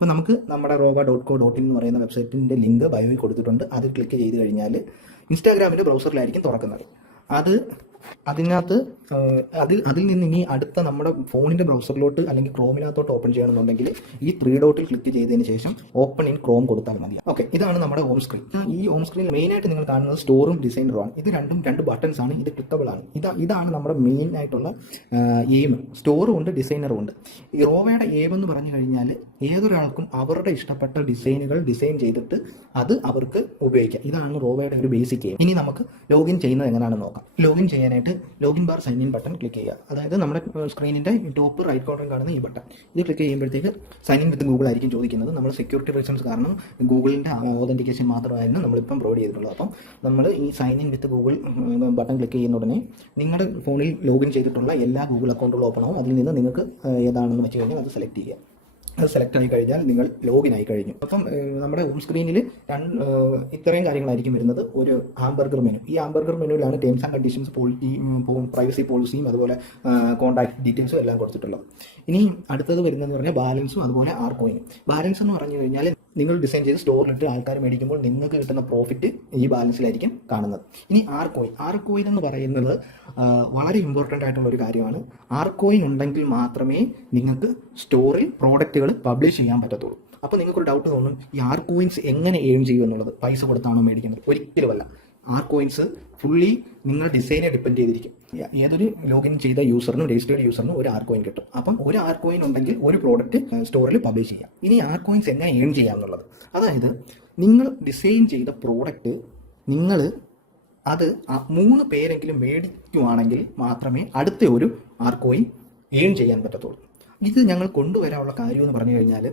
അപ്പോൾ നമുക്ക് നമ്മുടെ rowa.co.in എന്ന് പറയുന്ന വെബ്സൈറ്റിൻ്റെ ലിങ്ക് ബയോയിൽ കൊടുത്തിട്ടുണ്ട്. അത് ക്ലിക്ക് ചെയ്ത് കഴിഞ്ഞാൽ ഇൻസ്റ്റാഗ്രാമിൻ്റെ ബ്രൗസറിലായിരിക്കും തുറക്കുന്നത്. അതിനകത്ത് അതിൽ നിന്ന് ഇനി അടുത്ത നമ്മുടെ ഫോണിൻ്റെ ബ്രൗസറിലോട്ട് അല്ലെങ്കിൽ ക്രോമിനകത്തോട്ട് ഓപ്പൺ ചെയ്യണമെന്നുണ്ടെങ്കിൽ ഈ 3 ഡോട്ടിൽ ക്ലിക്ക് ചെയ്തതിന് ശേഷം ഓപ്പൺ ഇൻ ക്രോം കൊടുത്താൽ മതി. ഓക്കെ, ഇതാണ് നമ്മുടെ ഹോം സ്ക്രീൻ. ഈ ഹോം സ്ക്രീനിൽ മെയിനായിട്ട് നിങ്ങൾ കാണുന്നത് സ്റ്റോറും ഡിസൈനറുമാണ്. ഇത് രണ്ട് ബട്ടൺസ് ആണ്. ഇത് ക്ലിക്കബിൾ ആണ്. ഇതാണ് നമ്മുടെ മെയിൻ ആയിട്ടുള്ള എയിം. സ്റ്റോറും ഉണ്ട്, ഡിസൈനറും ഉണ്ട്. ഈ റോവയുടെ എയിം എന്ന് പറഞ്ഞു കഴിഞ്ഞാൽ ഏതൊരാൾക്കും അവരുടെ ഇഷ്ടപ്പെട്ട ഡിസൈനുകൾ ഡിസൈൻ ചെയ്തിട്ട് അത് അവർക്ക് ഉപയോഗിക്കാം. ഇതാണ് റോവയുടെ ഒരു ബേസിക് എയിം. ഇനി നമുക്ക് ലോഗിൻ ചെയ്യുന്നത് എങ്ങനെയാണെന്ന് നോക്കാം. ലോഗിൻ ചെയ്യാനായിട്ട് login bar sign in button click ചെയ്യുക. അതായത് നമ്മുടെ സ്ക്രീനിൻ്റെ ടോപ്പ് റൈറ്റ് കോർണറിൽ കാണുന്ന ഈ ബട്ടൺ ഇത് ക്ലിക്ക് ചെയ്യുമ്പോഴത്തേക്ക് സൈൻ ഇൻ വിത്ത് ഗൂഗിൾ ആയിരിക്കും ചോദിക്കുന്നത്. നമ്മൾ സെക്യൂരിറ്റി റീസൺസ് കാരണം ഗൂഗിളിൻ്റെ ഓതൻറ്റിക്കേഷൻ മാത്രമായിരുന്നു നമ്മളിപ്പം പ്രൊവൈഡ് ചെയ്തിട്ടുള്ളത്. അപ്പം നമ്മൾ ഈ sign in with Google button click ചെയ്യുന്ന ഉടനെ നിങ്ങളുടെ ഫോണിൽ ലോഗിൻ ചെയ്തിട്ടുള്ള എല്ലാ ഗൂഗിൾ അക്കൗണ്ടുകളും ഓപ്പൺ ആവും. അതിൽ നിന്ന് നിങ്ങൾക്ക് ഏതാണെന്ന് വെച്ച് കഴിഞ്ഞാൽ അത് സെലക്ട് ചെയ്യുക. അത് സെലക്ട് ആയി കഴിഞ്ഞാൽ നിങ്ങൾ ലോഗിൻ ആയി കഴിഞ്ഞു. അപ്പം നമ്മുടെ ഹോം സ്ക്രീനിൽ ഇത്രയും കാര്യങ്ങളായിരിക്കും വരുന്നത്. ഒരു ഹാംബർഗർ മെനു. ഈ ഹാംബർഗർ മെനുവിലാണ് ടേംസ് ആൻഡ് കണ്ടീഷൻസ്, പ്രൈവസി പോളിസിയും അതുപോലെ കോൺടാക്ട് ഡീറ്റെയിൽസും എല്ലാം കൊടുത്തിട്ടുള്ളത്. ഇനി അടുത്തത് വരുന്നതെന്ന് പറഞ്ഞാൽ ബാലൻസും അതുപോലെ ആർകോയിനും. ബാലൻസ് എന്ന് പറഞ്ഞു കഴിഞ്ഞാൽ നിങ്ങൾ ഡിസൈൻ ചെയ്ത് സ്റ്റോറിലിട്ട് ആൾക്കാർ മേടിക്കുമ്പോൾ നിങ്ങൾക്ക് കിട്ടുന്ന പ്രോഫിറ്റ് ഈ ബാലൻസിലായിരിക്കും കാണുന്നത്. ഇനി ആർകോയിൻ എന്ന് പറയുന്നത് വളരെ ഇമ്പോർട്ടൻ്റ് ആയിട്ടുള്ള ഒരു കാര്യമാണ്. ആർകോയിൻ ഉണ്ടെങ്കിൽ മാത്രമേ നിങ്ങൾക്ക് സ്റ്റോറിൽ പ്രോഡക്റ്റുകൾ പബ്ലിഷ് ചെയ്യാൻ പറ്റത്തുള്ളൂ. അപ്പോൾ നിങ്ങൾക്കൊരു ഡൗട്ട് തോന്നും, ഈ ആർകോയിൻസ് എങ്ങനെ ഏൺ ചെയ്യും എന്നുള്ളത്. പൈസ കൊടുത്താണോ മേടിക്കുന്നത്? ഒരിക്കലുമല്ല. ആർകോയിൻസ് ഫുള്ളി നിങ്ങൾ ഡിസൈനെ ഡിപ്പെൻഡ് ചെയ്തിരിക്കും. ഏതൊരു ലോഗിൻ ചെയ്ത യൂസറിനും രജിസ്റ്റേർഡ് യൂസറിനും ഒരു ആർകോയിൻ കിട്ടും. അപ്പം ഒരു ആർകോയിൻ ഉണ്ടെങ്കിൽ ഒരു പ്രോഡക്റ്റ് സ്റ്റോറിൽ പബ്ലിഷ് ചെയ്യാം. ഇനി ആർകോയിൻസ് എങ്ങനെ ഏൺ ചെയ്യാം എന്നുള്ളത്, അതായത് നിങ്ങൾ ഡിസൈൻ ചെയ്ത പ്രോഡക്റ്റ് നിങ്ങൾ അത് 3 പേരെങ്കിലും മേടിക്കുവാണെങ്കിൽ മാത്രമേ അടുത്ത ഒരു ആർകോയിൻ ഏൺ ചെയ്യാൻ പറ്റത്തുള്ളൂ. ഇത് ഞങ്ങൾ കൊണ്ടുവരാനുള്ള കാര്യം എന്ന് പറഞ്ഞു കഴിഞ്ഞാൽ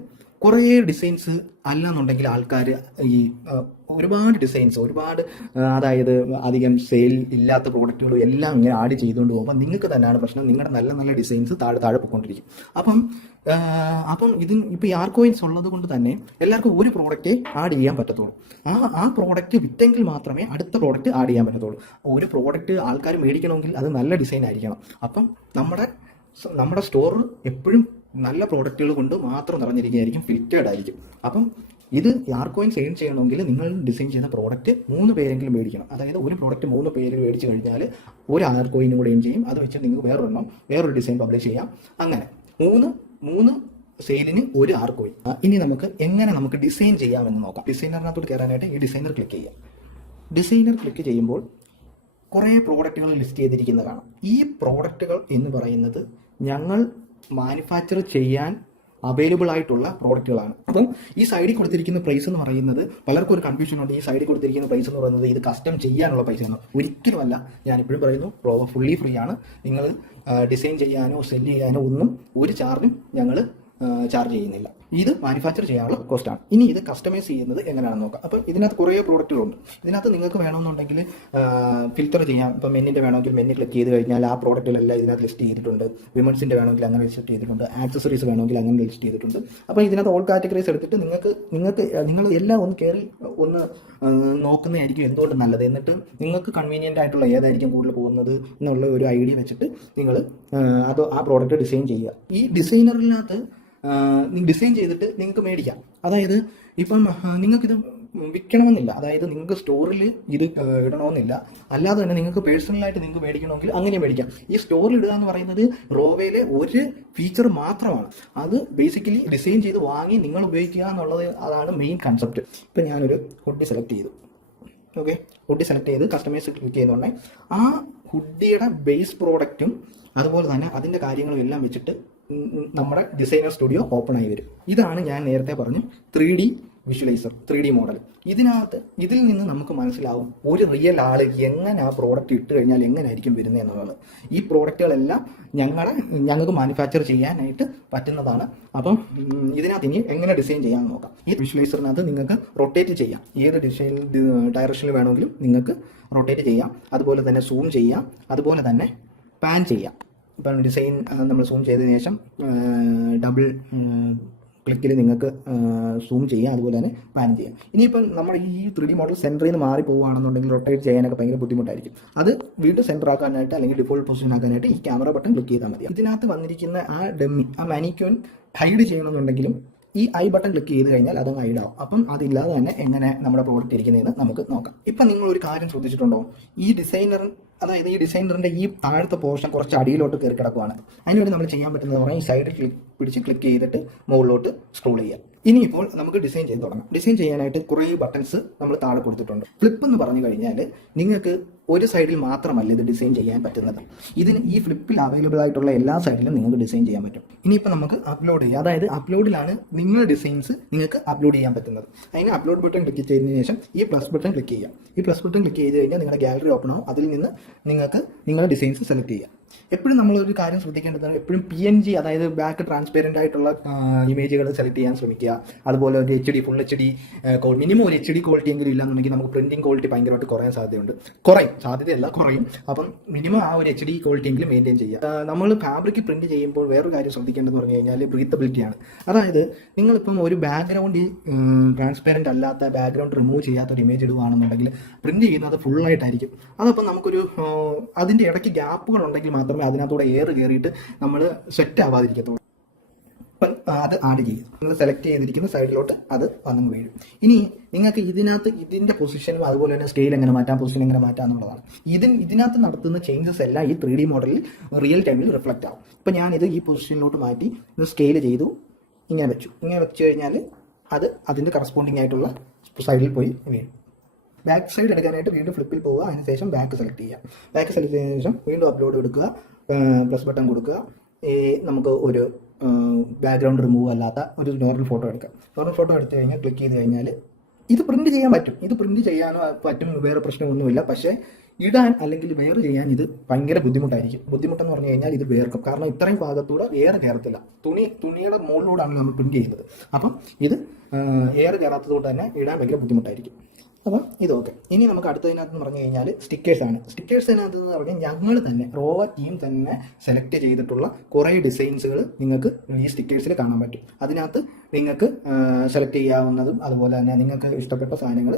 കുറേ ഡിസൈൻസ് അല്ലാന്നുണ്ടെങ്കിൽ ആൾക്കാർ ഈ ഒരുപാട് ഡിസൈൻസ് അതായത് അധികം സെയിൽ ഇല്ലാത്ത പ്രോഡക്റ്റുകളും എല്ലാം ഇങ്ങനെ ആഡ് ചെയ്തുകൊണ്ട് പോകുമ്പോൾ നിങ്ങൾക്ക് തന്നെയാണ് പ്രശ്നം. നിങ്ങളുടെ നല്ല നല്ല ഡിസൈൻസ് താഴെ പോയിക്കൊണ്ടിരിക്കും. അപ്പം ഇപ്പോൾ ഈ ആർകോയിൻസ് ഉള്ളത് കൊണ്ട് തന്നെ എല്ലാവർക്കും ഒരു പ്രോഡക്റ്റ് ആഡ് ചെയ്യാൻ പറ്റത്തുള്ളൂ. ആ പ്രോഡക്റ്റ് വിറ്റെങ്കിൽ മാത്രമേ അടുത്ത പ്രോഡക്റ്റ് ആഡ് ചെയ്യാൻ പറ്റത്തുള്ളൂ. ഒരു പ്രോഡക്റ്റ് ആൾക്കാർ മേടിക്കണമെങ്കിൽ അത് നല്ല ഡിസൈൻ ആയിരിക്കണം. അപ്പം നമ്മുടെ സ്റ്റോർ എപ്പോഴും നല്ല പ്രോഡക്റ്റുകൾ കൊണ്ട് മാത്രം നിറഞ്ഞിരിക്കുകയായിരിക്കും, ഫിൽറ്റേഡ് ആയിരിക്കും. അപ്പം ഇത് ആർകോയിൻസ് ഏൺ ചെയ്യണമെങ്കിൽ നിങ്ങൾ ഡിസൈൻ ചെയ്യുന്ന പ്രോഡക്റ്റ് 3 പേരെങ്കിലും മേടിക്കണം. അതായത് ഒരു പ്രോഡക്റ്റ് 3 പേര് മേടിച്ച് കഴിഞ്ഞാൽ ഒരു ആർകോയിനും കൂടെ ഏൺ ചെയ്യും. അത് വെച്ച് നിങ്ങൾക്ക് വേറൊരു ഡിസൈൻ പബ്ലിഷ് ചെയ്യാം. അങ്ങനെ മൂന്ന് സെയിലിന് ഒരു ആർകോയിൻ. ഇനി നമുക്ക് ഡിസൈൻ ചെയ്യാമെന്ന് നോക്കാം. ഡിസൈനറിനകത്തോട്ട് കയറാനായിട്ട് ഈ ഡിസൈനർ ക്ലിക്ക് ചെയ്യാം. ഡിസൈനർ ക്ലിക്ക് ചെയ്യുമ്പോൾ കുറേ പ്രോഡക്റ്റുകൾ ലിസ്റ്റ് ചെയ്തിരിക്കുന്നത് കാണാം. ഈ പ്രോഡക്റ്റുകൾ എന്ന് പറയുന്നത് ഞങ്ങൾ മാനുഫാക്ചർ ചെയ്യാൻ അവൈലബിൾ ആയിട്ടുള്ള പ്രോഡക്റ്റുകളാണ്. അപ്പം ഈ സൈഡിൽ കൊടുത്തിരിക്കുന്ന പ്രൈസ് എന്ന് പറയുന്നത് പലർക്കും ഒരു കൺഫ്യൂഷൻ ഉണ്ട്. ഈ സൈഡിൽ കൊടുത്തിരിക്കുന്ന പ്രൈസ് എന്ന് പറയുന്നത് ഇത് കസ്റ്റം ചെയ്യാനുള്ള പൈസയാണ്. ഒരിക്കലുമല്ല. ഞാനിപ്പോഴും പറയുന്നു, ഫുള്ളി ഫ്രീ ആണ്. നിങ്ങൾ ഡിസൈൻ ചെയ്യാനോ സെല് ചെയ്യാനോ ഒന്നും ഒരു ചാർജും ഞങ്ങൾ ചാർജ് ചെയ്യുന്നില്ല. ഇത് മാനുഫാക്ചർ ചെയ്യാനുള്ള കോസ്റ്റാണ്. ഇനി ഇത് കസ്റ്റമൈസ് ചെയ്യുന്നത് എങ്ങനെയാണെന്ന് നോക്കാം. അപ്പം ഇതിനകത്ത് കുറേ പ്രോഡക്റ്റുകളുണ്ട്. ഇതിനകത്ത് നിങ്ങൾക്ക് വേണമെന്നുണ്ടെങ്കിൽ ഫിൽറ്റർ ചെയ്യാം. ഇപ്പം മെന്നിൻ്റെ വേണമെങ്കിൽ മെന്ന് ക്ലിക്ക് ചെയ്ത് കഴിഞ്ഞാൽ ആ പ്രോഡക്റ്റുകളെല്ലാം ഇതിനകത്ത് ലിസ്റ്റ് ചെയ്തിട്ടുണ്ട്. വിമൻസിൻ്റെ വേണമെങ്കിൽ അങ്ങനെ ലിസ്റ്റ് ചെയ്തിട്ടുണ്ട്. ആക്സസറീസ് വേണമെങ്കിൽ അങ്ങനെ ലിസ്റ്റ് ചെയ്തിട്ടുണ്ട്. അപ്പോൾ ഇതിനകത്ത് ഓൾ കാറ്റഗറീസ് എടുത്തിട്ട് നിങ്ങൾ എല്ലാം ഒന്ന് നോക്കുന്നതായിരിക്കും എന്തുകൊണ്ട് നല്ലത്. എന്നിട്ട് നിങ്ങൾക്ക് കൺവീനിയൻ്റ് ആയിട്ടുള്ള ഏതായിരിക്കും കൂടുതൽ പോകുന്നത് എന്നുള്ള ഒരു ഐഡിയ വെച്ചിട്ട് നിങ്ങൾ ആ പ്രോഡക്റ്റ് ഡിസൈൻ ചെയ്യുക. ഈ ഡിസൈനറിനകത്ത് ഡിസൈൻ ചെയ്തിട്ട് നിങ്ങൾക്ക് മേടിക്കാം. അതായത് ഇപ്പം നിങ്ങൾക്കിത് വിൽക്കണമെന്നില്ല. അതായത് നിങ്ങൾക്ക് സ്റ്റോറിൽ ഇത് ഇടണമെന്നില്ല. അല്ലാതെ തന്നെ നിങ്ങൾക്ക് പേഴ്സണലായിട്ട് നിങ്ങൾക്ക് മേടിക്കണമെങ്കിൽ അങ്ങനെ മേടിക്കാം. ഈ സ്റ്റോറിൽ ഇടുക എന്ന് പറയുന്നത് റോവയിലെ ഒരു ഫീച്ചർ മാത്രമാണ്. അത് ബേസിക്കലി ഡിസൈൻ ചെയ്ത് വാങ്ങി നിങ്ങൾ ഉപയോഗിക്കുക എന്നുള്ളത് അതാണ് മെയിൻ കൺസെപ്റ്റ്. ഇപ്പം ഞാനൊരു ഹുഡി സെലക്ട് ചെയ്തു. ഓക്കെ, ഹുഡി സെലക്ട് ചെയ്ത് കസ്റ്റമൈസ് ക്ലിക്ക് ചെയ്യുന്നുണ്ടെങ്കിൽ ആ ഹുഡിയുടെ ബേസ് പ്രോഡക്റ്റും അതുപോലെ തന്നെ അതിൻ്റെ കാര്യങ്ങളും എല്ലാം വെച്ചിട്ട് നമ്മുടെ ഡിസൈനർ സ്റ്റുഡിയോ ഓപ്പൺ ആയി വരും. ഇതാണ് ഞാൻ നേരത്തെ പറഞ്ഞു 3D വിഷ്വലൈസർ, 3D മോഡൽ. ഇതിൽ നിന്ന് നമുക്ക് മനസ്സിലാവും ഒരു റിയൽ ആൾ എങ്ങനെ ആ പ്രോഡക്റ്റ് ഇട്ട് കഴിഞ്ഞാൽ എങ്ങനെയായിരിക്കും വരുന്നത് എന്നുള്ളത്. ഈ പ്രോഡക്റ്റുകളെല്ലാം ഞങ്ങൾക്ക് മാനുഫാക്ചർ ചെയ്യാനായിട്ട് പറ്റുന്നതാണ്. അപ്പം ഇതിനകത്ത് ഇനി എങ്ങനെ ഡിസൈൻ ചെയ്യാമെന്ന് നോക്കാം. ഈ വിഷ്വലൈസറിനകത്ത് നിങ്ങൾക്ക് റൊട്ടേറ്റ് ചെയ്യാം. ഏത് ഡയറക്ഷനിൽ വേണമെങ്കിലും നിങ്ങൾക്ക് റൊട്ടേറ്റ് ചെയ്യാം. അതുപോലെ തന്നെ സൂം ചെയ്യാം. അതുപോലെ തന്നെ പാൻ ചെയ്യാം. ഇപ്പം ഡിസൈൻ നമ്മൾ സൂം ചെയ്തതിന് ശേഷം ഡബിൾ ക്ലിക്കിൽ നിങ്ങൾക്ക് സൂം ചെയ്യാം. അതുപോലെ തന്നെ പാൻ ചെയ്യാം. ഇനിയിപ്പം നമ്മൾ ഈ 3D മോഡൽ സെൻറ്ററിൽ നിന്ന് മാറി പോവുകയാണെന്നുണ്ടെങ്കിൽ റൊട്ടേറ്റ് ചെയ്യാനൊക്കെ ഭയങ്കര ബുദ്ധിമുട്ടായിരിക്കും. അത് വീണ്ടും സെൻറ്റർ ആക്കാനായിട്ട് അല്ലെങ്കിൽ ഡിഫോൾട്ട് പൊസിഷൻ ആക്കാനായിട്ട് ഈ ക്യാമറ ബട്ടൺ ക്ലിക്ക് ചെയ്താൽ മതി. ഇതിനകത്ത് വന്നിരിക്കുന്ന ആ ഡമ്മി, ആ മാനിക്യൂൻ ഹൈഡ് ചെയ്യണമെന്നുണ്ടെങ്കിലും ഈ ഐ ബട്ടൺ ക്ലിക്ക് ചെയ്ത് കഴിഞ്ഞാൽ അതങ്ങ് ഹൈഡ് ആവും. അപ്പം അതില്ലാതെ തന്നെ എങ്ങനെ നമ്മുടെ പ്രോഡക്റ്റ് ഇരിക്കുന്നതെന്ന് നമുക്ക് നോക്കാം. ഇപ്പം നിങ്ങൾ ഒരു കാര്യം ശ്രദ്ധിച്ചിട്ടുണ്ടോ, ഈ ഡിസൈനർ, അതായത് ഈ ഡിസൈനറിന്റെ ഈ താഴത്തെ പോർഷൻ കുറച്ച് അടിയിലോട്ട് കയറി കിടക്കുവാണ്. അതിനുവേണ്ടി നമ്മൾ ചെയ്യാൻ പറ്റുന്നത് പറഞ്ഞാൽ ഈ സൈഡിൽ പിടിച്ച് ക്ലിക്ക് ചെയ്തിട്ട് മുകളിലോട്ട് സ്ക്രോൾ ചെയ്യാം. ഇനിയിപ്പോൾ നമുക്ക് ഡിസൈൻ ചെയ്ത് തുടങ്ങാം. ഡിസൈൻ ചെയ്യാനായിട്ട് കുറേ ബട്ടൺസ് നമ്മൾ താഴെ കൊടുത്തിട്ടുണ്ട്. ഫ്ലിപ്പ് എന്ന് പറഞ്ഞു കഴിഞ്ഞാൽ നിങ്ങൾക്ക് ഒരു സൈഡിൽ മാത്രമല്ല ഇത് ഡിസൈൻ ചെയ്യാൻ പറ്റുന്നത്. ഇതിന് ഈ ഫ്ലിപ്പിൽ അവൈലബിൾ ആയിട്ടുള്ള എല്ലാ സൈഡിലും നിങ്ങൾക്ക് ഡിസൈൻ ചെയ്യാൻ പറ്റും. ഇനിയിപ്പോൾ നമുക്ക് അപ്ലോഡ് ചെയ്യാം. അതായത് അപ്ലോഡിലാണ് നിങ്ങളുടെ ഡിസൈൻസ് നിങ്ങൾക്ക് അപ്ലോഡ് ചെയ്യാൻ പറ്റുന്നത്. അതിന് അപ്ലോഡ് ബട്ടൺ ക്ലിക്ക് ചെയ്തതിന് ശേഷം ഈ പ്ലസ് ബട്ടൺ ക്ലിക്ക് ചെയ്യാം. ഈ പ്ലസ് ബട്ടൺ ക്ലിക്ക് ചെയ്ത് കഴിഞ്ഞാൽ നിങ്ങളുടെ ഗാലറി ഓപ്പൺ ആവും. അതിൽ നിന്ന് നിങ്ങൾക്ക് നിങ്ങളുടെ ഡിസൈൻസ് സെലക്ട് ചെയ്യാം. എപ്പോഴും നമ്മളൊരു കാര്യം ശ്രദ്ധിക്കേണ്ടതാണ്, എപ്പോഴും PNG, അതായത് ബാക്ക് ട്രാൻസ്പെറൻ്റ് ആയിട്ടുള്ള ഇമേജുകൾ സെലക്ട് ചെയ്യാൻ ശ്രമിക്കുക. അതുപോലെ ഒരു HD, ഫുൾ HD, മിനിമം ഒരു HD ക്വാളിറ്റി എങ്കിലും ഇല്ലാന്നുണ്ടെങ്കിൽ നമുക്ക് പ്രിന്റിംഗ് ക്വാളിറ്റി ഭയങ്കരമായിട്ട് കുറയാൻ സാധ്യതയുണ്ട്. കുറയും. അപ്പം മിനിമം ആ ഒരു HD ക്വാളിറ്റി എങ്കിലും മെയിൻറ്റെയിൻ ചെയ്യുക. നമ്മൾ ഫാബ്രിക് പ്രിന്റ് ചെയ്യുമ്പോൾ വേറൊരു കാര്യം ശ്രദ്ധിക്കേണ്ടതെന്ന് പറഞ്ഞു കഴിഞ്ഞാൽ ബ്രീത്തബിലിറ്റിയാണ്. അതായത് നിങ്ങളിപ്പം ഒരു ബാക്ക്ഗ്രൗണ്ട് ട്രാൻസ്പെറൻ്റ് അല്ലാത്ത ബാക്ക്ഗ്രൗണ്ട് റിമൂവ് ചെയ്യാത്ത ഒരു ഇമേജ് ഇടുകയാണെന്നുണ്ടെങ്കിൽ പ്രിന്റ് ചെയ്യുന്നത് ഫുള്ളായിട്ടായിരിക്കും. അതപ്പം നമുക്കൊരു അതിൻ്റെ ഇടയ്ക്ക് ഗ്യാപ്പുകൾ ഉണ്ടെങ്കിൽ മാത്രമേ അതിനകത്തൂടെ എയർ കയറിയിട്ട് നമ്മൾ സെറ്റ് ആവാതിരിക്കത്തുള്ളൂ. അപ്പം അത് ആഡ് ചെയ്യും. നിങ്ങൾ സെലക്ട് ചെയ്തിരിക്കുന്ന സൈഡിലോട്ട് അത് വന്നു വീഴും. ഇനി നിങ്ങൾക്ക് ഇതിൻ്റെ പൊസിഷനും അതുപോലെ തന്നെ സ്കെയിൽ എങ്ങനെ മാറ്റാം, പൊസിഷൻ എങ്ങനെ മാറ്റാം എന്നുള്ളതാണ്. ഇതിനകത്ത് നടത്തുന്ന ചേഞ്ചസ് എല്ലാം ഈ 3D മോഡലിൽ റിയൽ ടൈമിൽ റിഫ്ലക്റ്റ് ആവും. ഇപ്പം ഞാനിത് ഈ പൊസിഷനിലോട്ട് മാറ്റി ഇത് സ്കെയിൽ ചെയ്തു, ഇങ്ങനെ വെച്ചു കഴിഞ്ഞാൽ അത് അതിൻ്റെ കറസ്പോണ്ടിങ് ആയിട്ടുള്ള സൈഡിൽ പോയി വീഴും. ബാക്ക് സൈഡ് എടുക്കാനായിട്ട് വീണ്ടും ഫ്ലിപ്പിൽ പോവുക, അതിനുശേഷം ബാക്ക് സെലക്ട് ചെയ്യുക. ബാക്ക് സെലക്ട് ചെയ്തതിനു ശേഷം വീണ്ടും അപ്ലോഡ് എടുക്കുക, പ്ലസ് ബട്ടൺ കൊടുക്കുക. നമുക്ക് ഒരു ബാക്ക്ഗ്രൗണ്ട് റിമൂവ് അല്ലാത്ത ഒരു നോർമൽ ഫോട്ടോ എടുക്കാം. നോർമൽ ഫോട്ടോ എടുത്തു കഴിഞ്ഞാൽ ക്ലിക്ക് ചെയ്ത് കഴിഞ്ഞാൽ ഇത് പ്രിന്റ് ചെയ്യാൻ പറ്റും. ഇത് പ്രിന്റ് ചെയ്യാനോ പറ്റും, വേറെ പ്രശ്നമൊന്നുമില്ല. പക്ഷേ ഇടാൻ അല്ലെങ്കിൽ വെയർ ചെയ്യാൻ ഇത് ഭയങ്കര ബുദ്ധിമുട്ടായിരിക്കും. ബുദ്ധിമുട്ടെന്ന് പറഞ്ഞു കഴിഞ്ഞാൽ ഇത് വേർക്കും. കാരണം ഇത്രയും ഭാഗത്തൂടെ എയർ കയറത്തില്ല. തുണിയുടെ മുകളിലൂടെയാണ് നമ്മൾ പ്രിന്റ് ചെയ്യുന്നത്. അപ്പം ഇത് എയർ കയറാത്തതുകൊണ്ട് തന്നെ ഇടാൻ ഭയങ്കര ബുദ്ധിമുട്ടായിരിക്കും. അപ്പം ഇതൊക്കെ. ഇനി നമുക്ക് അടുത്തതിനകത്ത് പറഞ്ഞു കഴിഞ്ഞാൽ സ്റ്റിക്കേഴ്സാണ്. സ്റ്റിക്കേഴ്സിനകത്ത് എന്ന് പറഞ്ഞാൽ ഞങ്ങൾ തന്നെ റോവ ടീം തന്നെ സെലക്ട് ചെയ്തിട്ടുള്ള കുറേ ഡിസൈൻസുകൾ നിങ്ങൾക്ക് ഈ സ്റ്റിക്കേഴ്സിൽ കാണാൻ പറ്റും. അതിനകത്ത് നിങ്ങൾക്ക് സെലക്ട് ചെയ്യാവുന്നതും അതുപോലെ തന്നെ നിങ്ങൾക്ക് ഇഷ്ടപ്പെട്ട സാധനങ്ങൾ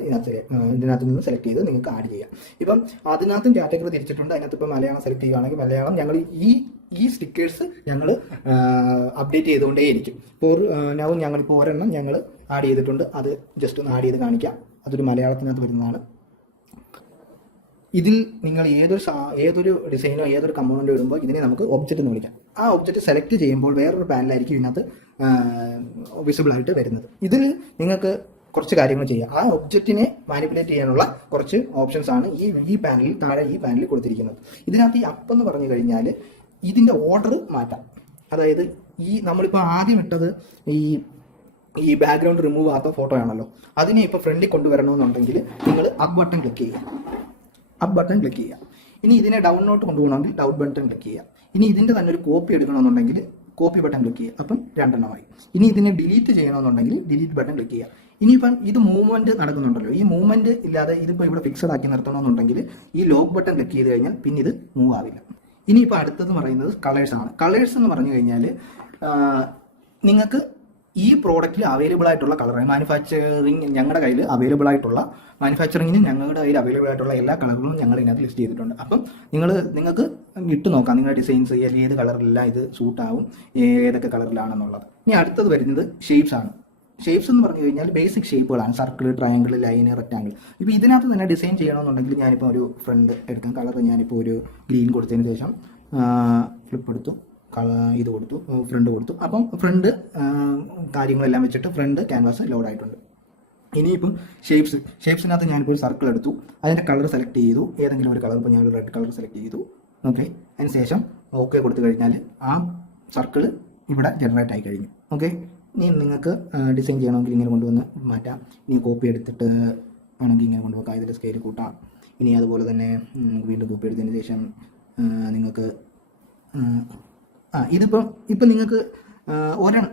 ഇതിനകത്ത് നിന്ന് സെലക്ട് ചെയ്ത് നിങ്ങൾക്ക് ആഡ് ചെയ്യാം. ഇപ്പം അതിനകത്തും കാറ്റഗറി തിരിച്ചിട്ടുണ്ട്. അതിനകത്ത് ഇപ്പം മലയാളം സെലക്ട് ചെയ്യുകയാണെങ്കിൽ മലയാളം ഞങ്ങൾ ഈ സ്റ്റിക്കേഴ്സ് ഞങ്ങൾ അപ്ഡേറ്റ് ചെയ്തുകൊണ്ടേയിരിക്കും. ഞങ്ങളിപ്പോൾ ഒരെണ്ണം ഞങ്ങൾ ആഡ് ചെയ്തിട്ടുണ്ട്. അത് ജസ്റ്റ് ഒന്ന് ആഡ് ചെയ്ത് കാണിക്കാം. അതൊരു മലയാളത്തിനകത്ത് വരുന്നതാണ്. ഇതിൽ നിങ്ങൾ ഏതൊരു ഡിസൈനോ ഏതൊരു കമ്പോണൻറ്റോ ഇടുമ്പോൾ ഇതിനെ നമുക്ക് ഒബ്ജക്റ്റ് എന്ന് വിളിക്കാം. ആ ഒബ്ജക്റ്റ് സെലക്ട് ചെയ്യുമ്പോൾ വേറൊരു പാനലായിരിക്കും ഇതിനകത്ത് വിസിബിൾ ആയിട്ട് വരുന്നത്. ഇതിൽ നിങ്ങൾക്ക് കുറച്ച് കാര്യങ്ങൾ ചെയ്യാം. ആ ഒബ്ജക്റ്റിനെ മാനിപ്പുലേറ്റ് ചെയ്യാനുള്ള കുറച്ച് ഓപ്ഷൻസ് ആണ് ഈ പാനലിൽ താഴെ ഈ പാനലിൽ കൊടുത്തിരിക്കുന്നത്. ഇതിനകത്ത് ഈ അപ്പ് എന്ന് പറഞ്ഞു കഴിഞ്ഞാൽ ഇതിൻ്റെ ഓർഡർ മാറ്റാം. അതായത് നമ്മളിപ്പോൾ ആദ്യം ഇട്ടത് ഈ ബാക്ക്ഗ്രൗണ്ട് റിമൂവ് ആകാത്ത ഫോട്ടോ ആണല്ലോ. അതിനെ ഇപ്പോൾ ഫ്രണ്ടിൽ കൊണ്ടുവരണമെന്നുണ്ടെങ്കിൽ നിങ്ങൾ അപ്പ് ബട്ടൺ ക്ലിക്ക് ചെയ്യുക. ഇനി ഇതിനെ ഡൗണിലോട്ട് കൊണ്ടുപോകണമെങ്കിൽ ഡൗൺ ബട്ടൺ ക്ലിക്ക് ചെയ്യുക. ഇനി ഇതിൻ്റെ തന്നെ ഒരു കോപ്പി എടുക്കണമെന്നുണ്ടെങ്കിൽ കോപ്പി ബട്ടൺ ക്ലിക്ക് ചെയ്യുക. അപ്പം 2 എണ്ണമായി. ഇനി ഇതിനെ ഡിലീറ്റ് ചെയ്യണമെന്നുണ്ടെങ്കിൽ ഡിലീറ്റ് ബട്ടൺ ക്ലിക്ക് ചെയ്യുക. ഇനിയിപ്പം ഇത് മൂവ്മെന്റ് നടക്കുന്നുണ്ടല്ലോ, ഈ മൂവ്മെന്റ് ഇല്ലാതെ ഇതിപ്പോൾ ഇവിടെ ഫിക്സഡ് ആക്കി നിർത്തണമെന്നുണ്ടെങ്കിൽ ഈ ലോക്ക് ബട്ടൺ ക്ലിക്ക് ചെയ്ത് കഴിഞ്ഞാൽ പിന്നെ ഇത് മൂവ് ആവില്ല. ഇനിയിപ്പോൾ അടുത്തത് പറയുന്നത് കളേഴ്സാണ്. കളേഴ്സ് എന്ന് പറഞ്ഞു കഴിഞ്ഞാൽ നിങ്ങൾക്ക് ഈ പ്രോഡക്റ്റിൽ അവൈലബിൾ ആയിട്ടുള്ള കളർ ഞങ്ങളുടെ കയ്യിൽ അവൈലബിൾ ആയിട്ടുള്ള എല്ലാ കളറുകളും ഞങ്ങൾ ഇതിനകത്ത് ലിസ്റ്റ് ചെയ്തിട്ടുണ്ട്. അപ്പം നിങ്ങൾക്ക് ഇട്ട് നോക്കാം നിങ്ങളുടെ ഡിസൈൻസ് ഏത് കളറിലെല്ലാം ഇത് സൂട്ടാവും, ഏതൊക്കെ കളറിലാണെന്നുള്ളത്. ഇനി അടുത്തത് വരുന്നത് ഷേപ്സ് ആണ്. ഷേപ്സ് എന്ന് പറഞ്ഞു കഴിഞ്ഞാൽ ബേസിക് ഷേപ്പുകളാണ്. Circle, triangle, line, rectangle. ഇപ്പോൾ ഇതിനകത്ത് തന്നെ ഡിസൈൻ ചെയ്യണമെന്നുണ്ടെങ്കിൽ ഞാനിപ്പോൾ ഒരു ഫ്രണ്ട് എടുക്കാം. കളർ ഞാനിപ്പോൾ ഒരു ഗ്രീൻ കൊടുത്തതിന് ശേഷം ഫ്ലിപ്പ് എടുത്തു, ഇത് കൊടുത്തു, ഫ്രണ്ട് കൊടുത്തു. അപ്പം ഫ്രണ്ട് കാര്യങ്ങളെല്ലാം വെച്ചിട്ട് ഫ്രണ്ട് ക്യാൻവാസ് ലോഡ് ആയിട്ടുണ്ട്. ഇനിയിപ്പം ഷേപ്സിനകത്ത് ഞാനിപ്പോൾ ഒരു സർക്കിൾ എടുത്തു, അതിൻ്റെ കളർ സെലക്ട് ചെയ്തു, ഏതെങ്കിലും ഒരു കളർ. ഇപ്പോൾ ഞാനൊരു റെഡ് കളർ സെലക്ട് ചെയ്തു. ഓക്കെ, അതിന് ശേഷം ഓക്കെ കൊടുത്തു കഴിഞ്ഞാൽ ആ സർക്കിൾ ഇവിടെ ജനറേറ്റ് ആയി കഴിഞ്ഞു. ഓക്കെ, ഇനി നിങ്ങൾക്ക് ഡിസൈൻ ചെയ്യണമെങ്കിൽ ഇങ്ങനെ കൊണ്ടുവന്ന് മാറ്റാം. ഇനി കോപ്പി എടുത്തിട്ട് വേണമെങ്കിൽ ഇങ്ങനെ കൊണ്ടുപോകാം. ഇതിൽ സ്കെയിൽ കൂട്ടാം. ഇനി അതുപോലെ തന്നെ വീണ്ടും കോപ്പി എടുത്തതിന് ശേഷം നിങ്ങൾക്ക് ഇപ്പം നിങ്ങൾക്ക്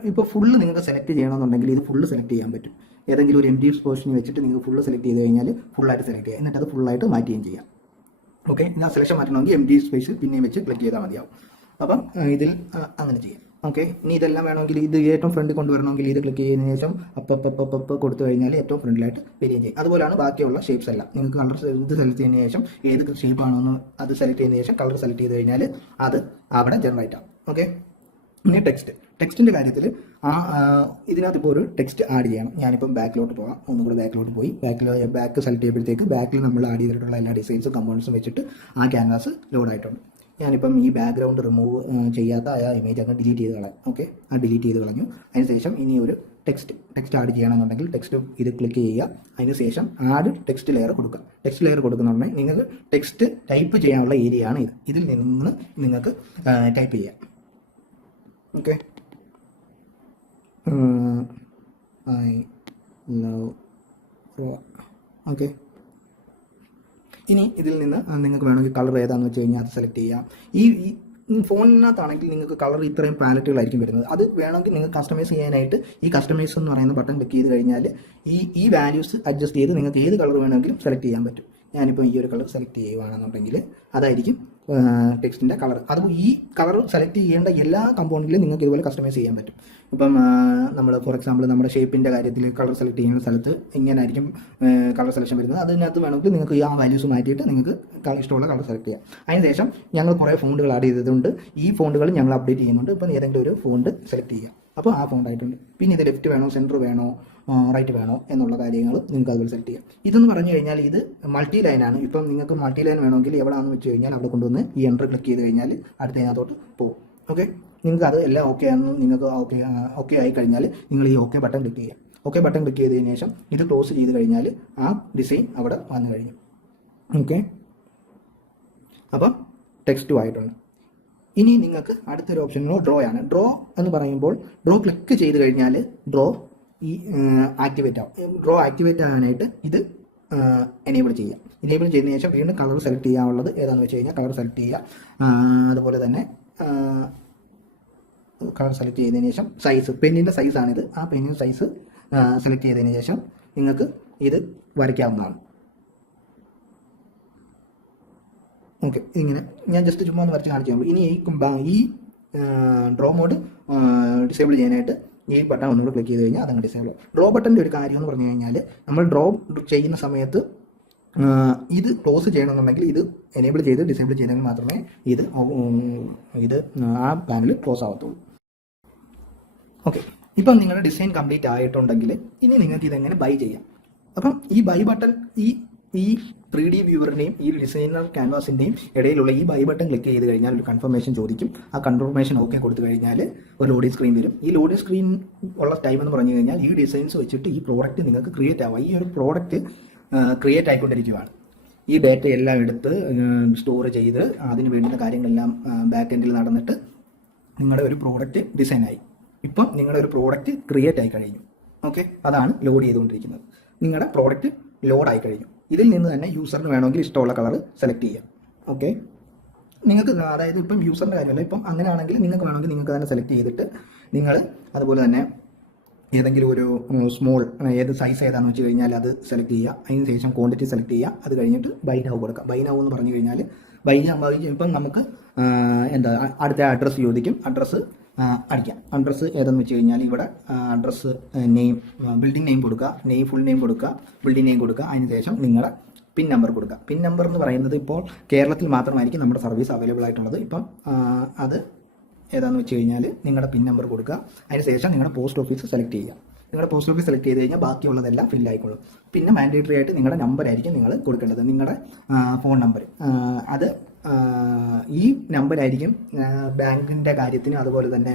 ഇപ്പോൾ ഫുള്ള് നിങ്ങൾക്ക് സെലക്ട് ചെയ്യണമെന്നുണ്ടെങ്കിൽ ഇത് ഫുള്ള് സെലക്ട് ചെയ്യാൻ പറ്റും. ഏതെങ്കിലും ഒരു empty പോർഷൻ വെച്ചിട്ട് നിങ്ങൾക്ക് ഫുള്ള് സെലക്ട് ചെയ്ത് കഴിഞ്ഞാൽ ഫുള്ളായിട്ട് സെലക്ട് ചെയ്യാം. എന്നിട്ട് അത് ഫുള്ളായിട്ട് മാറ്റുകയും ചെയ്യാം. ഓക്കെ, ഞാൻ സെലക്ഷൻ മാറ്റണമെങ്കിൽ empty സ്പേസ് പിന്നെയും വെച്ച് ക്ലിക്ക് ചെയ്താൽ മതിയാവും. അപ്പം ഇതിൽ അങ്ങനെ ചെയ്യാം. ഓക്കെ, ഇനി ഇതെല്ലാം വേണമെങ്കിൽ ഇത് ഏറ്റവും ഫ്രണ്ടിൽ കൊണ്ടുവരണമെങ്കിൽ ഇത് ക്ലിക്ക് ചെയ്തതിനു ശേഷം അപ്പ് കൊടുത്തു കഴിഞ്ഞാൽ ഏറ്റവും ഫ്രണ്ടിലായിട്ട് വരികയും ചെയ്യും. അതുപോലെയാണ് ബാക്കിയുള്ള ഷേപ്സ് എല്ലാം. നിങ്ങൾക്ക് കളർ ഇത് സെലക്ട് ചെയ്തതിനു ശേഷം ഏത് ഷേപ്പ് ആണോന്ന് അത് സെലക്ട് ചെയ്തതിനു ശേഷം കളർ സെലക്ട് ചെയ്ത് കഴിഞ്ഞാൽ അത് അവിടെ ജനറേറ്റ് ആവും. ഓക്കെ, ഇനി ടെക്സ്റ്റ് ടെക്സ്റ്റിൻ്റെ കാര്യത്തിൽ ഇതിനകത്ത് ഇപ്പോൾ ഒരു ടെക്സ്റ്റ് ആഡ് ചെയ്യണം. ഞാനിപ്പം ബാക്കിലോട്ട് പോകാം, ഒന്നുകൂടെ ബാക്കിലോട്ട് പോയി ബാക്ക് സെലക്ട് ചെയ്യുമ്പോഴത്തേക്ക് ബാക്കിൽ നമ്മൾ ആഡ് ചെയ്തിട്ടുള്ള എല്ലാ ഡിസൈൻസും കമ്പോണൻസും വെച്ചിട്ട് ആ ക്യാൻവാസ് ലോഡ് ആയിട്ടുണ്ട്. ഞാനിപ്പം ഈ ബാക്ക്ഗ്രൗണ്ട് റിമൂവ് ചെയ്യാത്ത ആ ഇമേജ് അങ്ങ് ഡിലീറ്റ് ചെയ്ത് കളയാം. ഓക്കെ, ആ ഡിലീറ്റ് ചെയ്ത് കളഞ്ഞു. അതിനുശേഷം ഇനി ഒരു ടെക്സ്റ്റ് ആഡ് ചെയ്യണമെന്നുണ്ടെങ്കിൽ ടെക്സ്റ്റ് ഇത് ക്ലിക്ക് ചെയ്യുക. അതിനുശേഷം ആഡ് ടെക്സ്റ്റ് ലെയർ കൊടുക്കുക. ടെക്സ്റ്റ് ലെയർ കൊടുക്കുന്നുണ്ടെങ്കിൽ നിങ്ങൾക്ക് ടെക്സ്റ്റ് ടൈപ്പ് ചെയ്യാനുള്ള ഏരിയ ആണ് ഇത്. ഇതിൽ നിന്ന് നിങ്ങൾക്ക് ടൈപ്പ് ചെയ്യാം. Okay, I love okay. ഇനി ഇതിൽ നിന്ന് നിങ്ങൾക്ക് വേണമെങ്കിൽ കളർ ഏതാണെന്ന് വെച്ച് കഴിഞ്ഞാൽ അത് സെലക്ട് ചെയ്യാം. ഈ ഫോണിനകത്താണെങ്കിൽ നിങ്ങൾക്ക് കളർ ഇത്രയും പാലറ്റുകളായിരിക്കും വരുന്നത്. അത് വേണമെങ്കിൽ നിങ്ങൾക്ക് കസ്റ്റമൈസ് ചെയ്യാനായിട്ട് ഈ കസ്റ്റമൈസ് എന്ന് പറയുന്ന ബട്ടൺ ക്ലിക്ക് ചെയ്ത് കഴിഞ്ഞാൽ ഈ വാല്യൂസ് അഡ്ജസ്റ്റ് ചെയ്ത് നിങ്ങൾക്ക് ഏത് കളർ വേണമെങ്കിലും സെലക്ട് ചെയ്യാൻ പറ്റും. ഞാനിപ്പോൾ ഈ ഒരു കളർ സെലക്ട് ചെയ്യുകയാണെന്നുണ്ടെങ്കിൽ അതായിരിക്കും ടെക്സ്റ്റിൻ്റെ കളർ. അത് ഈ കളർ സെലക്ട് ചെയ്യേണ്ട എല്ലാ കമ്പോണൻറ്റിലും നിങ്ങൾക്ക് ഇതുപോലെ കസ്റ്റമൈസ് ചെയ്യാൻ പറ്റും. ഇപ്പം നമ്മൾ ഫോർ എക്സാമ്പിൾ നമ്മുടെ ഷേപ്പിൻ്റെ കാര്യത്തിൽ കളർ സെലക്ട് ചെയ്യുന്ന സ്ഥലത്ത് ഇങ്ങനെ ആയിരിക്കും കളർ സെലക്ഷൻ വരുന്നത്. അതിനകത്ത് വേണമെങ്കിൽ നിങ്ങൾക്ക് ആ വാല്യൂസ് മാറ്റിയിട്ട് നിങ്ങൾക്ക് ഇഷ്ടമുള്ള കളർ സെലക്ട് ചെയ്യാം. അതിനുശേഷം ഞങ്ങൾ കുറേ ഫോണ്ടുകൾ ആഡ് ചെയ്തിട്ടുണ്ട്. ഈ ഫോണ്ടുകൾ ഞങ്ങൾ അപ്ഡേറ്റ് ചെയ്യുന്നുണ്ട്. ഇപ്പം ഏതെങ്കിലും ഒരു ഫോണ്ട് സെലക്ട് ചെയ്യുക. അപ്പോൾ ആ ഫോണ്ട് ആയിട്ടുണ്ട്. പിന്നെ ഇത് ലെഫ്റ്റ് വേണോ സെൻറ്റർ വേണോ റൈറ്റ് വേണോ എന്നുള്ള കാര്യങ്ങൾ നിങ്ങൾക്ക് അതുപോലെ സെലക്ട് ചെയ്യാം. ഇതെന്ന് പറഞ്ഞു കഴിഞ്ഞാൽ ഇത് മൾട്ടി ലൈനാണ്. ഇപ്പം നിങ്ങൾക്ക് മൾട്ടി ലൈൻ വേണമെങ്കിൽ എവിടെയാണെന്ന് വെച്ച് കഴിഞ്ഞാൽ അവിടെ കൊണ്ടുവന്ന് ഈ എൻ്റർ ക്ലിക്ക് ചെയ്ത് കഴിഞ്ഞാൽ അടുത്തതിനകത്തോട്ട് പോകും. ഓക്കെ, നിങ്ങൾക്ക് അത് എല്ലാം ഓക്കെ ആണെന്ന് നിങ്ങൾക്ക് ഓക്കെ ആയി കഴിഞ്ഞാൽ നിങ്ങൾ ഈ ഓക്കെ ബട്ടൺ ക്ലിക്ക് ചെയ്യാം. ഓക്കെ ബട്ടൺ ക്ലിക്ക് ചെയ്തതിന് ശേഷം ഇത് ക്ലോസ് ചെയ്ത് കഴിഞ്ഞാൽ ആ ഡിസൈൻ അവിടെ വന്നു കഴിഞ്ഞു. ഓക്കെ, അപ്പം ടെക്സ്റ്റും ആയിട്ടുണ്ട്. ഇനി നിങ്ങൾക്ക് അടുത്തൊരു ഓപ്ഷൻ ഡ്രോ ആണ്. ഡ്രോ എന്ന് പറയുമ്പോൾ ഡ്രോ ക്ലിക്ക് ചെയ്ത് കഴിഞ്ഞാൽ ഡ്രോ ആക്ടിവേറ്റ് ആവും. ഡ്രോ ആക്ടിവേറ്റ് ആകാനായിട്ട് ഇത് എനേബിൾ ചെയ്യാം. എനേബിൾ ചെയ്തതിന് ശേഷം വീണ്ടും കളർ സെലക്ട് ചെയ്യാനുള്ളത് ഏതാണെന്ന് വെച്ച് കഴിഞ്ഞാൽ കളർ സെലക്ട് ചെയ്യുക. അതുപോലെ തന്നെ കളർ സെലക്ട് ചെയ്തതിന് ശേഷം സൈസ്, പെന്നിൻ്റെ സൈസാണിത്. ആ പെന്നിൻ്റെ സൈസ് സെലക്ട് ചെയ്തതിന് ശേഷം നിങ്ങൾക്ക് ഇത് വരയ്ക്കാവുന്നതാണ്. ഓക്കെ, ഇങ്ങനെ ഞാൻ ജസ്റ്റ് ചുമ്മാ ഒന്ന് വരച്ച് കാണിച്ചു തരുമ്പോൾ ഇനി ഈ ഡ്രോ മോഡ് ഡിസേബിൾ ചെയ്യാനായിട്ട് ഈ ബട്ടൺ ഒന്നുകൂടെ ക്ലിക്ക് ചെയ്ത് കഴിഞ്ഞാൽ അതങ്ങ് ഡിസേബിൾ. ഡ്രോ ബട്ടൻ്റെ ഒരു കാര്യം എന്ന് പറഞ്ഞു കഴിഞ്ഞാൽ നമ്മൾ ഡ്രോ ചെയ്യുന്ന സമയത്ത് ഇത് ക്ലോസ് ചെയ്യണമെന്നുണ്ടെങ്കിൽ ഇത് എനേബിൾ ചെയ്ത് ഡിസേബിൾ ചെയ്തെങ്കിൽ മാത്രമേ ഇത് ആ പാനൽ ക്ലോസ് ആവത്തുള്ളൂ. ഓക്കെ, ഇപ്പം നിങ്ങളുടെ ഡിസൈൻ കംപ്ലീറ്റ് ആയിട്ടുണ്ടെങ്കിൽ ഇനി നിങ്ങൾക്ക് ഇതെങ്ങനെ ബൈ ചെയ്യാം. അപ്പം ഈ ബൈ ബട്ടൺ ഈ 3D വ്യൂവറിൻ്റെയും ഈ ഡിസൈനർ ക്യാൻവാസിൻ്റെയും ഇടയിലുള്ള ഈ ബൈ ബട്ടൺ ക്ലിക്ക് ചെയ്ത് കഴിഞ്ഞാൽ ഒരു കൺഫർമേഷൻ ചോദിക്കും. ആ കൺഫർമേഷൻ ഓക്കെ കൊടുത്തു കഴിഞ്ഞാൽ ഒരു ലോഡിംഗ് സ്ക്രീൻ വരും. ഈ ലോഡിംഗ് സ്ക്രീൻ ഉള്ള ടൈം എന്ന് പറഞ്ഞു കഴിഞ്ഞാൽ ഈ ഡിസൈൻസ് വെച്ചിട്ട് ഈ പ്രോഡക്റ്റ് നിങ്ങൾക്ക് ക്രിയേറ്റ് ആവാം. ഈ ഒരു പ്രോഡക്റ്റ് ക്രിയേറ്റ് ആയിക്കൊണ്ടിരിക്കുകയാണ്. ഈ ഡേറ്റ എല്ലാം എടുത്ത് സ്റ്റോർ ചെയ്ത് അതിന് വേണ്ടുന്ന കാര്യങ്ങളെല്ലാം ബാക്ക് എൻഡിൽ നടന്നിട്ട് നിങ്ങളുടെ ഒരു പ്രോഡക്റ്റ് ഡിസൈനായി. ഇപ്പം നിങ്ങളുടെ ഒരു പ്രോഡക്റ്റ് ക്രിയേറ്റ് ആയി കഴിഞ്ഞു. ഓക്കെ, അതാണ് ലോഡ് ചെയ്തുകൊണ്ടിരിക്കുന്നത്. നിങ്ങളുടെ പ്രോഡക്റ്റ് ലോഡായി കഴിഞ്ഞു. ഇതിൽ നിന്ന് തന്നെ യൂസറിന് വേണമെങ്കിൽ ഇഷ്ടമുള്ള കളർ സെലക്ട് ചെയ്യാം. ഓക്കെ, നിങ്ങൾക്ക് അതായത് ഇപ്പം യൂസറിൻ്റെ കാര്യമല്ല, ഇപ്പം അങ്ങനെയാണെങ്കിൽ നിങ്ങൾക്ക് വേണമെങ്കിൽ നിങ്ങൾക്ക് തന്നെ സെലക്ട് ചെയ്തിട്ട് നിങ്ങൾ അതുപോലെ തന്നെ ഏതെങ്കിലും ഒരു സ്മോൾ ഏത് സൈസ് ഏതാണെന്ന് വെച്ച് കഴിഞ്ഞാൽ അത് സെലക്ട് ചെയ്യുക. അതിന് ശേഷം ക്വാണ്ടിറ്റി സെലക്ട് ചെയ്യുക. അത് കഴിഞ്ഞിട്ട് ബൈ നൗ കൊടുക്കുക. ബൈ നൗ എന്ന് പറഞ്ഞു കഴിഞ്ഞാൽ ഇപ്പം നമുക്ക് എന്താ അടുത്ത അഡ്രസ്സ് ചോദിക്കും. അഡ്രസ്സ് അടിക്കാം. അഡ്രസ്സ് ഏതെന്ന് വെച്ച് കഴിഞ്ഞാൽ ഇവിടെ അഡ്രസ്സ് നെയിം, ബിൽഡിംഗ് നെയിം കൊടുക്കുക, ഫുൾ നെയിം കൊടുക്കുക, ബിൽഡിംഗ് നെയിം കൊടുക്കുക. അതിന് ശേഷം നിങ്ങളുടെ പിൻ നമ്പർ കൊടുക്കുക. പിൻ നമ്പർ എന്ന് പറയുന്നത് ഇപ്പോൾ കേരളത്തിൽ മാത്രമായിരിക്കും നമ്മുടെ സർവീസ് അവൈലബിൾ ആയിട്ടുള്ളത്. ഇപ്പം അത് ഏതാണെന്ന് വെച്ച് കഴിഞ്ഞാൽ നിങ്ങളുടെ പിൻ നമ്പർ കൊടുക്കുക. അതിന് ശേഷം നിങ്ങളുടെ പോസ്റ്റ് ഓഫീസ് സെലക്ട് ചെയ്യുക. നിങ്ങളുടെ പോസ്റ്റ് ഓഫീസ് സെലക്ട് ചെയ്ത് കഴിഞ്ഞാൽ ബാക്കിയുള്ളതെല്ലാം ഫിൽ ആയിക്കോളും. പിന്നെ മാൻഡേറ്ററി ആയിട്ട് നിങ്ങളുടെ നമ്പർ ആയിരിക്കും നിങ്ങൾ കൊടുക്കേണ്ടത്, നിങ്ങളുടെ ഫോൺ നമ്പർ. അത് ഈ നമ്പറായിരിക്കും ബാങ്കിൻ്റെ കാര്യത്തിനും അതുപോലെ തന്നെ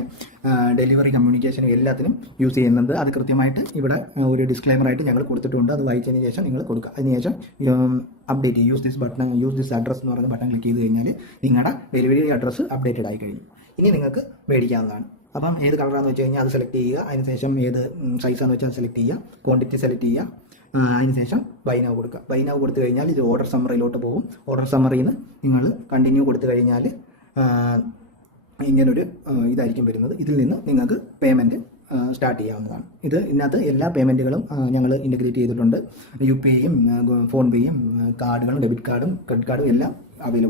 ഡെലിവറി കമ്മ്യൂണിക്കേഷനും എല്ലാത്തിനും യൂസ് ചെയ്യുന്നത്. അത് കൃത്യമായിട്ട് ഇവിടെ ഒരു ഡിസ്ക്ലൈമറായിട്ട് ഞങ്ങൾ കൊടുത്തിട്ടുണ്ട്. അത് വായിച്ചതിന് ശേഷം നിങ്ങൾ കൊടുക്കുക. അതിനുശേഷം അപ്ഡേറ്റ് യൂസ് ദിസ് അഡ്രസ്സ് എന്ന് പറയുന്ന ബട്ടൺ ക്ലിക്ക് ചെയ്ത് കഴിഞ്ഞാൽ നിങ്ങളുടെ ഡെലിവറി അഡ്രസ്സ് അപ്ഡേറ്റഡ് ആയി കഴിഞ്ഞു. ഇനി നിങ്ങൾക്ക് മേടിക്കാവുന്നതാണ്. അപ്പം ഏത് കളറാണെന്ന് വെച്ച് കഴിഞ്ഞാൽ അത് സെലക്ട് ചെയ്യുക. അതിനുശേഷം ഏത് സൈസാണെന്ന് വെച്ചാൽ സെലക്ട് ചെയ്യുക. ക്വാണ്ടിറ്റി സെലക്ട് ചെയ്യുക. അതിനുശേഷം ബൈ നൗ കൊടുക്കുക. ബൈ നൗ കൊടുത്തു കഴിഞ്ഞാൽ ഇത് ഓർഡർ സമ്മറിയിലോട്ട് പോകും. ഓർഡർ സമ്മറിയിൽ നിന്ന് നിങ്ങൾ കണ്ടിന്യൂ കൊടുത്തു കഴിഞ്ഞാൽ ഇങ്ങനൊരു ഇതായിരിക്കും വരുന്നത്. ഇതിൽ നിന്ന് നിങ്ങൾക്ക് പേയ്മെൻറ്റ് സ്റ്റാർട്ട് ചെയ്യാവുന്നതാണ്. ഇതിനകത്ത് എല്ലാ പേയ്മെൻറ്റുകളും ഞങ്ങൾ ഇൻ്റഗ്രേറ്റ് ചെയ്തിട്ടുണ്ട്. UPI യും ഫോൺ പേയും കാർഡുകളും ഡെബിറ്റ് കാർഡും ക്രെഡിറ്റ് കാർഡും എല്ലാം അവൈലബിൾ ആണ്.